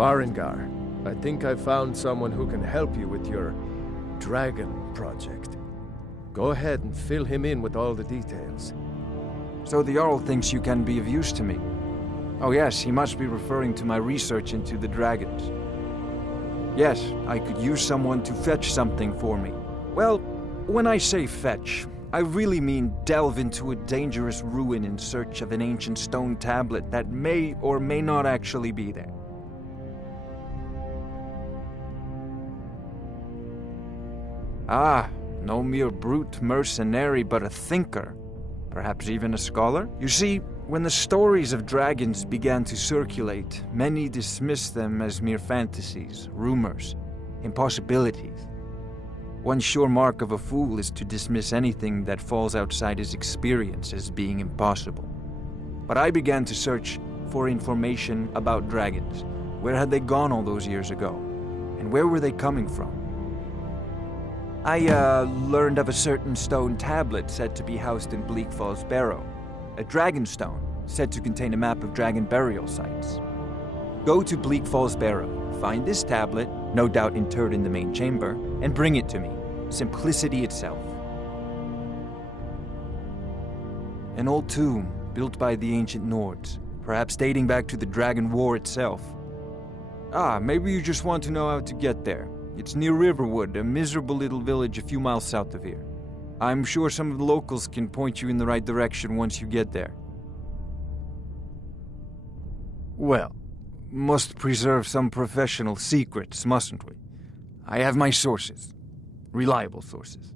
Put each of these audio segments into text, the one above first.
Farengar, I think I found someone who can help you with your dragon project. Go ahead and fill him in with all the details. So the Jarl thinks you can be of use to me. Oh yes, he must be referring to my research into the dragons. Yes, I could use someone to fetch something for me. Well, when I say fetch, I really mean delve into a dangerous ruin in search of an ancient stone tablet that may or may not actually be there. Ah, no mere brute mercenary, but a thinker. Perhaps even a scholar? You see, when the stories of dragons began to circulate, many dismissed them as mere fantasies, rumors, impossibilities. One sure mark of a fool is to dismiss anything that falls outside his experience as being impossible. But I began to search for information about dragons. Where had they gone all those years ago? And where were they coming from? I learned of a certain stone tablet said to be housed in Bleak Falls Barrow. A dragon stone, said to contain a map of dragon burial sites. Go to Bleak Falls Barrow, find this tablet, no doubt interred in the main chamber, and bring it to me. Simplicity itself. An old tomb, built by the ancient Nords, perhaps dating back to the Dragon War itself. Ah, maybe you just want to know how to get there. It's near Riverwood, a miserable little village a few miles south of here. I'm sure some of the locals can point you in the right direction once you get there. Well, must preserve some professional secrets, mustn't we? I have my sources. Reliable sources.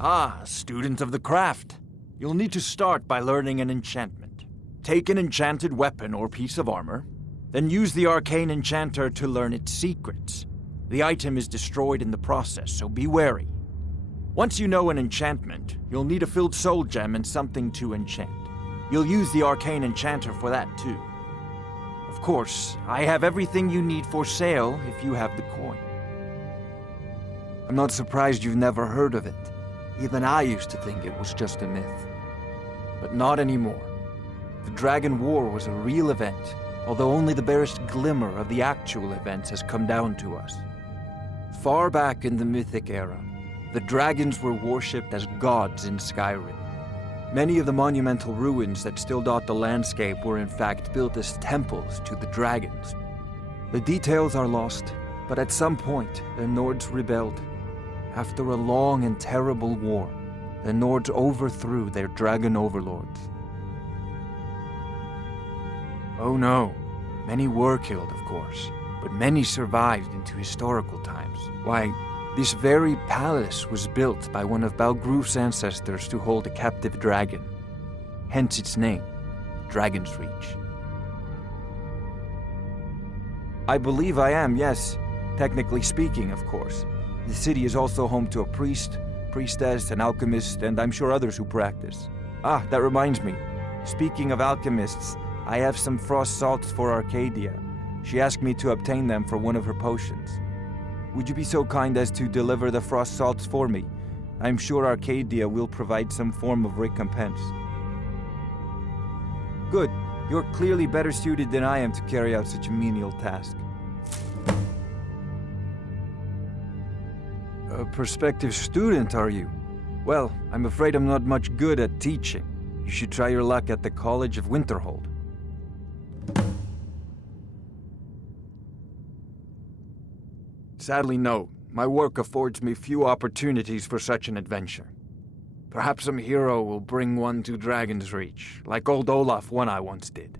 Ah, student of the craft. You'll need to start by learning an enchantment. Take an enchanted weapon or piece of armor, then use the arcane enchanter to learn its secrets. The item is destroyed in the process, so be wary. Once you know an enchantment, you'll need a filled soul gem and something to enchant. You'll use the arcane enchanter for that too. Of course, I have everything you need for sale if you have the coin. I'm not surprised you've never heard of it. Even I used to think it was just a myth. But not anymore. The Dragon War was a real event, although only the barest glimmer of the actual events has come down to us. Far back in the Mythic era, the dragons were worshipped as gods in Skyrim. Many of the monumental ruins that still dot the landscape were in fact built as temples to the dragons. The details are lost, but at some point, the Nords rebelled. After a long and terrible war, the Nords overthrew their dragon overlords. Oh no, many were killed, of course, but many survived into historical times. Why, this very palace was built by one of Balgruf's ancestors to hold a captive dragon. Hence its name, Dragon's Reach. I believe I am, yes. Technically speaking, of course. The city is also home to a priest, priestess, an alchemist, and I'm sure others who practice. Ah, that reminds me. Speaking of alchemists, I have some frost salts for Arcadia. She asked me to obtain them for one of her potions. Would you be so kind as to deliver the frost salts for me? I'm sure Arcadia will provide some form of recompense. Good. You're clearly better suited than I am to carry out such a menial task. A prospective student, are you? Well, I'm afraid I'm not much good at teaching. You should try your luck at the College of Winterhold. Sadly, no. My work affords me few opportunities for such an adventure. Perhaps some hero will bring one to Dragon's Reach, like old Olaf one I once did.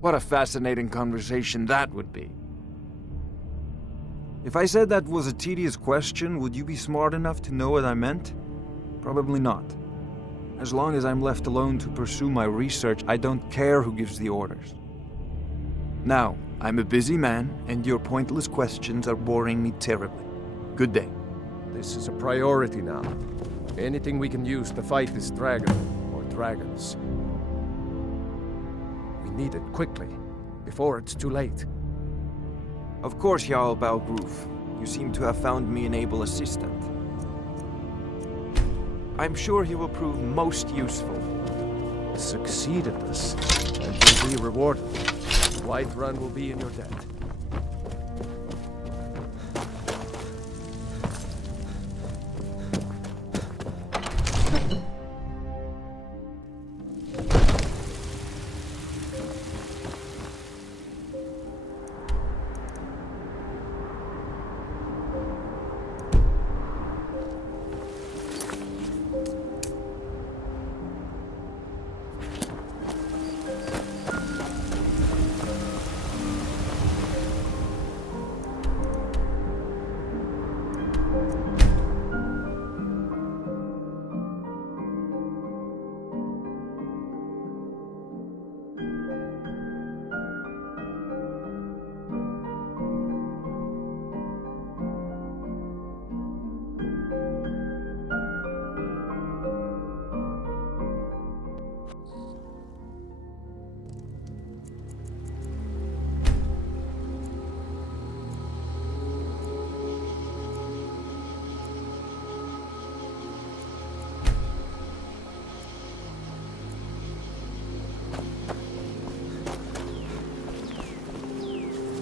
What a fascinating conversation that would be. If I said that was a tedious question, would you be smart enough to know what I meant? Probably not. As long as I'm left alone to pursue my research, I don't care who gives the orders. Now, I'm a busy man, and your pointless questions are boring me terribly. Good day. This is a priority now. Anything we can use to fight this dragon, or dragons. We need it quickly, before it's too late. Of course, Jarl Balgruf. You seem to have found me an able assistant. I'm sure he will prove most useful. Succeed at this, and you'll be rewarded. Whiterun will be in your debt.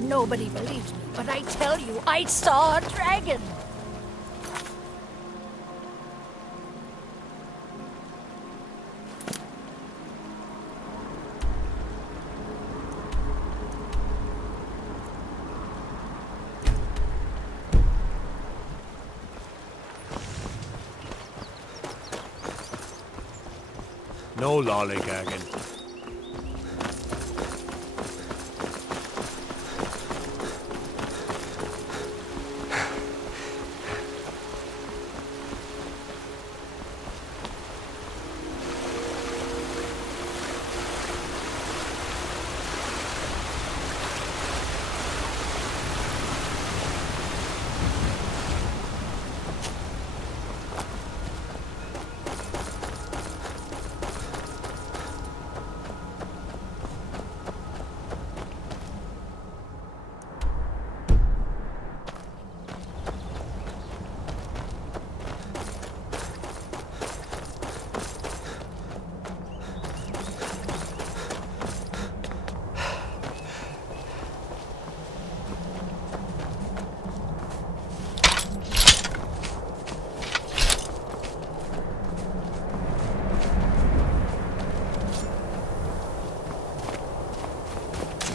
Nobody believes me, but I tell you, I saw a dragon! No lollygagging.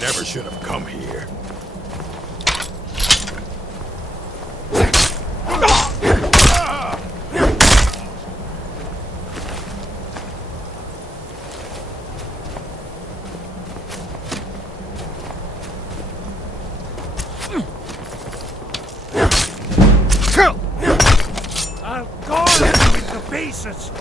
Never should have come here. I'll guard you into pieces!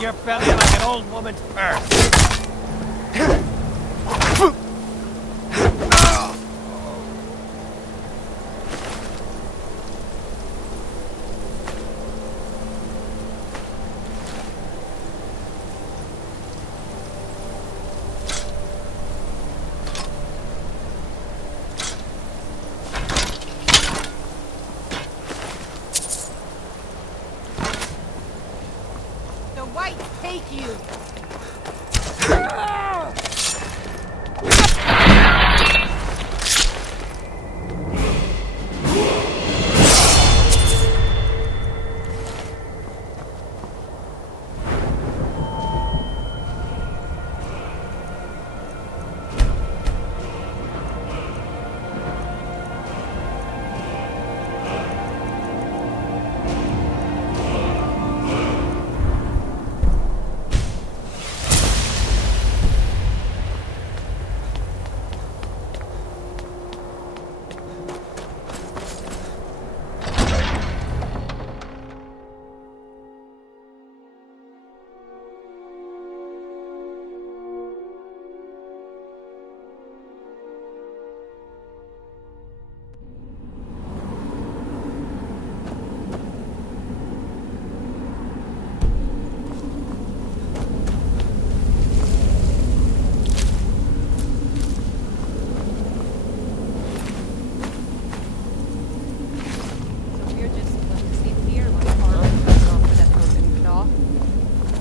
Your belly like an old woman's purse. The whites take you.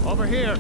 Over here.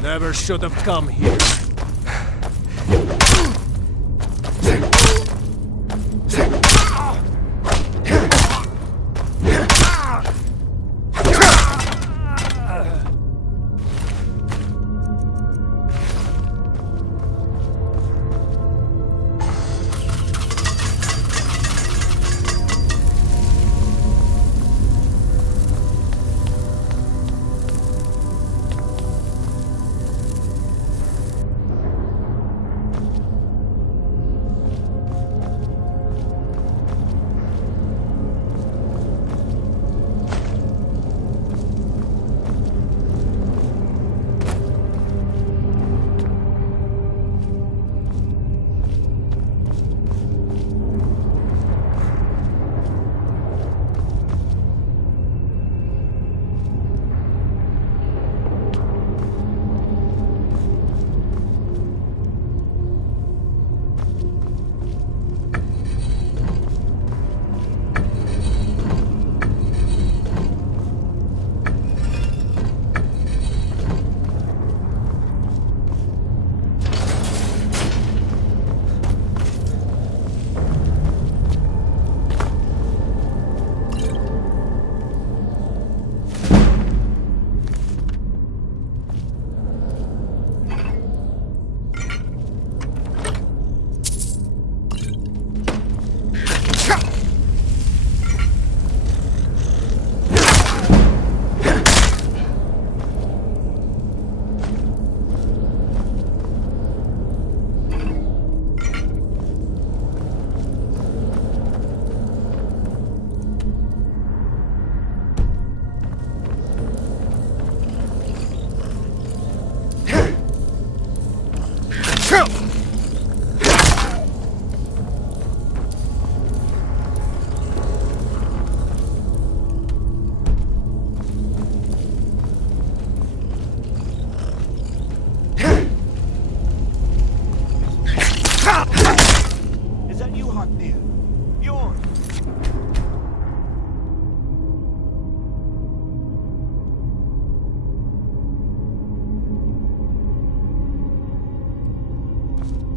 Never should have come here.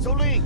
Soling!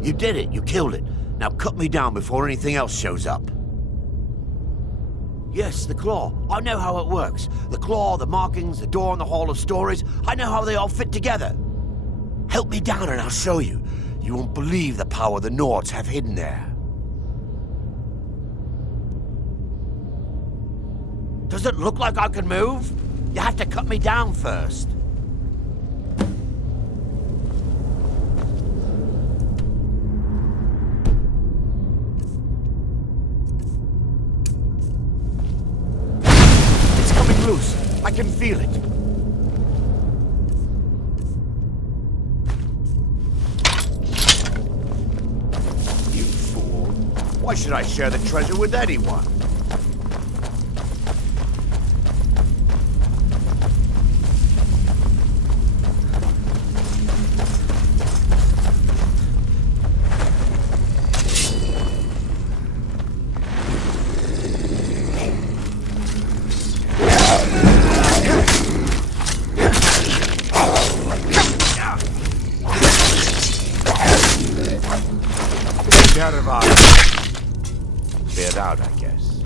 You did it. You killed it. Now cut me down before anything else shows up. Yes, the claw. I know how it works. The claw, the markings, the door in the Hall of Stories. I know how they all fit together. Help me down and I'll show you. You won't believe the power the Nords have hidden there. Does it look like I can move? You have to cut me down first. Loose. I can feel it. You fool. Why should I share the treasure with anyone? Cleared out, I guess.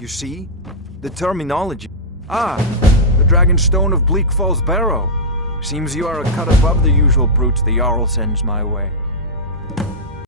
You see? The terminology. Ah, the Dragonstone of Bleak Falls Barrow. Seems you are a cut above the usual brutes the Jarl sends my way.